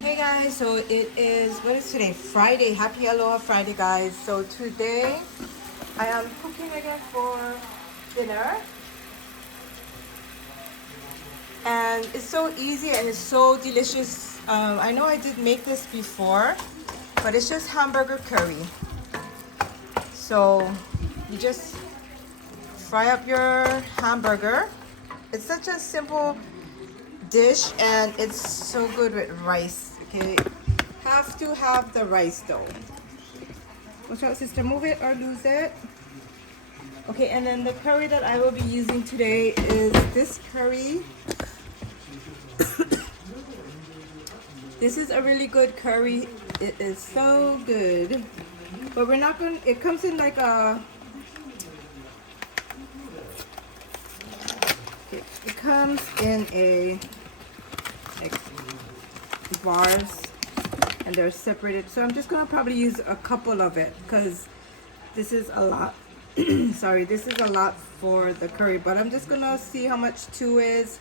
Hey guys, so it is, what is today? Friday. Happy Aloha Friday, guys. So today I am cooking again for dinner. And it's so easy and it's so delicious. I know I did make this before, but it's just hamburger curry. So you just fry up your hamburger. It's such a simple dish and it's so good with rice. Okay, have to have the rice though. Watch out, sister, move it or lose it. Okay, and then the curry that I will be using today is this curry. This is a really good curry. It is so good. But we're not going to, it comes in like a, it comes in a, like, bars, and they're separated. So I'm just going to probably use a couple of it because this is a lot. Sorry, this is a lot for the curry, but I'm just going to see how much two is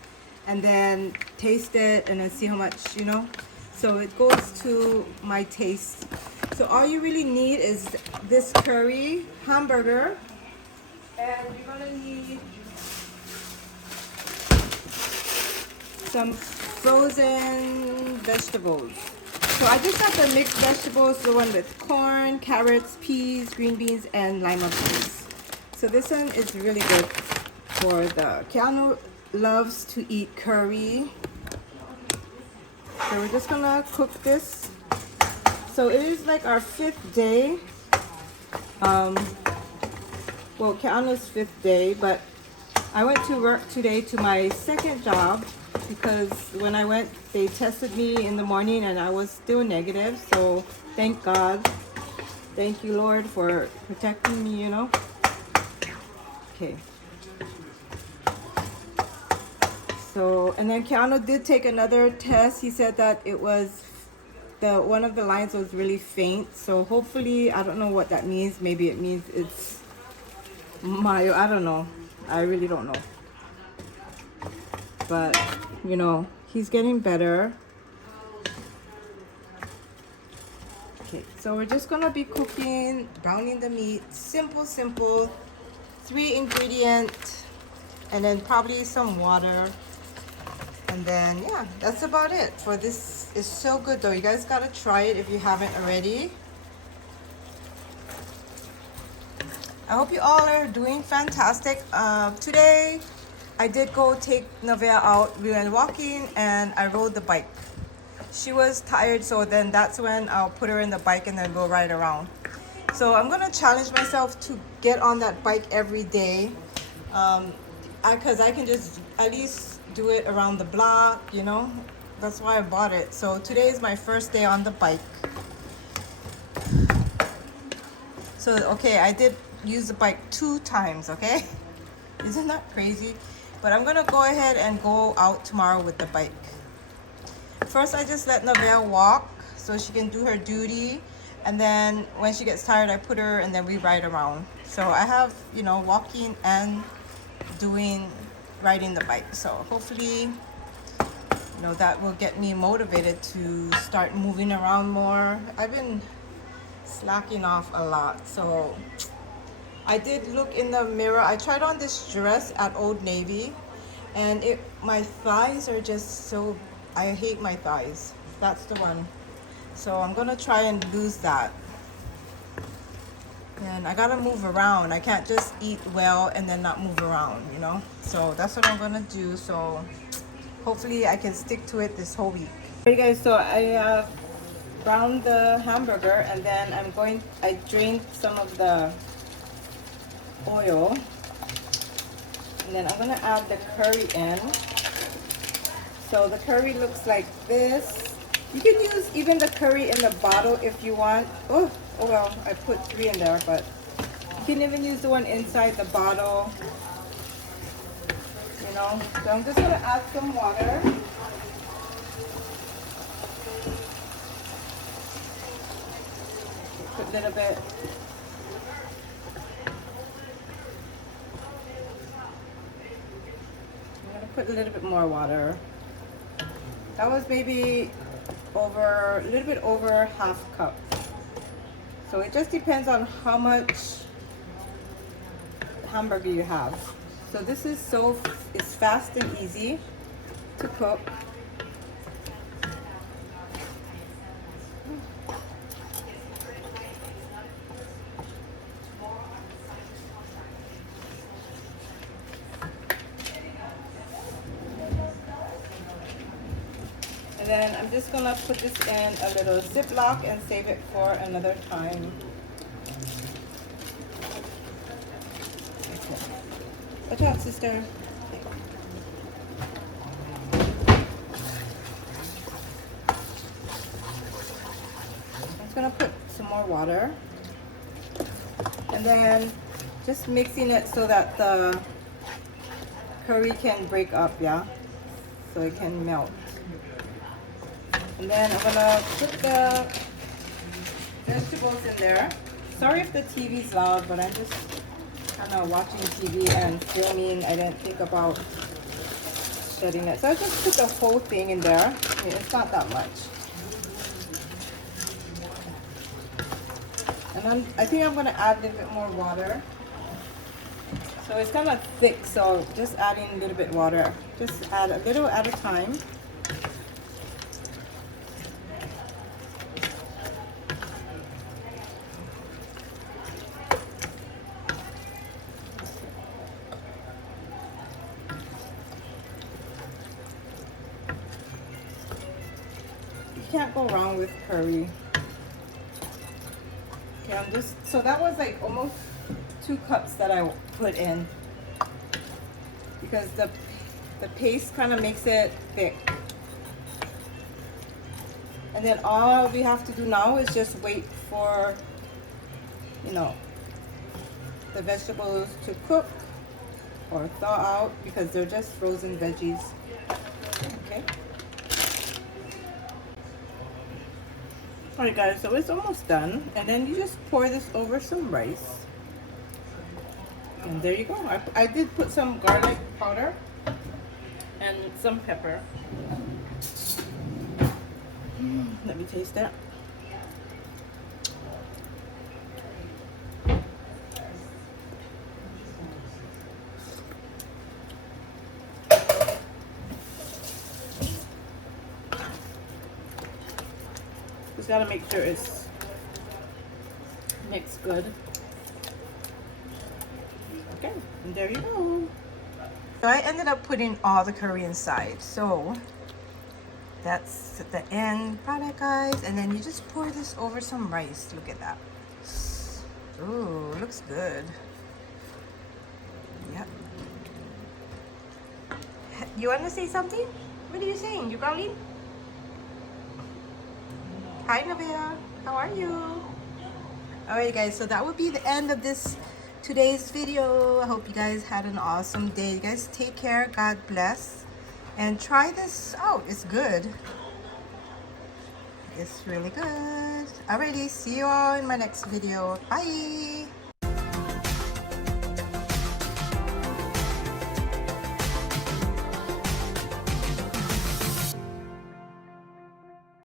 and then taste it and then see how much, So it goes to my taste. So all you really need is this curry, hamburger, and you're going to need some frozen vegetables. So I just got the mixed vegetables, the one with corn, carrots, peas, green beans, and lima beans. So this one is really good for the Keanu loves to eat curry. So we're just gonna cook this. So it is like our 5th day. Well, Keanu's 5th day, but I went to work today to my 2nd job because when I went, they tested me in the morning and I was still negative. So thank God. Thank you, Lord, for protecting me, Okay. So, and then Keanu did take another test. He said that it was one of the lines was really faint. So hopefully, I don't know what that means. Maybe it means it's Mayo. I don't know. I really don't know. But, he's getting better. Okay, so we're just gonna be cooking, browning the meat. Simple, 3 ingredients, and then probably some water. And then, yeah, that's about it for this. It's so good though. You guys gotta try it if you haven't already. I hope you all are doing fantastic. Today, I did go take Nevaeh out. We went walking and I rode the bike. She was tired, so then that's when I'll put her in the bike and then we'll ride around. So I'm gonna challenge myself to get on that bike every day. Because I can just at least do it around the block, That's why I bought it. So today is my first day on the bike. So, okay, I did use the bike 2 times, okay? Isn't that crazy? But I'm gonna go ahead and go out tomorrow with the bike. First, I just let Nevaeh walk so she can do her duty. And then when she gets tired, I put her and then we ride around. So I have, walking and riding the bike. So hopefully, that will get me motivated to start moving around more. I've been slacking off a lot. So I did look in the mirror. I tried on this dress at Old Navy and my thighs are just so, I hate my thighs. That's the one. So I'm gonna try and lose that. And I gotta move around. I can't just eat well and then not move around, So that's what I'm gonna do. So hopefully I can stick to it this whole week. Alright guys, so I browned the hamburger and then I drained some of the oil. And then I'm gonna add the curry in. So the curry looks like this. You can use even the curry in the bottle if you want. Oh well, I put 3 in there, but you can even use the one inside the bottle. So I'm just gonna add some water. Put a little bit. I'm gonna put a little bit more water. That was maybe over, a little bit over half cup. So it just depends on how much hamburger you have. So this is it's fast and easy to cook. And then I'm just gonna put this in a little Ziploc and save it for another time. Okay. Watch out, sister. I'm just gonna put some more water. And then just mixing it so that the curry can break up, yeah? So it can melt. And then I'm gonna put the vegetables in there. Sorry if the TV's loud, but I'm just kind of watching TV and filming. I didn't think about shutting it. So I just put the whole thing in there. I mean, it's not that much. And then I think I'm gonna add a little bit more water. So it's kind of thick, so just adding a little bit water. Just add a little at a time. Can't go wrong with curry. Okay, so that was like almost 2 cups that I put in because the paste kind of makes it thick. And then all we have to do now is just wait for, you know, the vegetables to cook or thaw out because they're just frozen veggies. Okay. Alright guys, so it's almost done, and then you just pour this over some rice, and there you go. I did put some garlic powder and some pepper. Let me taste that. Just gotta make sure it's mixed good. Okay, and there you go. So I ended up putting all the curry inside. So that's the end product, guys. And then you just pour this over some rice. Look at that. Ooh, looks good. Yep. You want to say something? What are you saying? You calling? Hi Navia, how are you? Alright guys, so that would be the end of today's video. I hope you guys had an awesome day. You guys take care, God bless, and try this out. It's good. It's really good. Alrighty, see you all in my next video. Bye.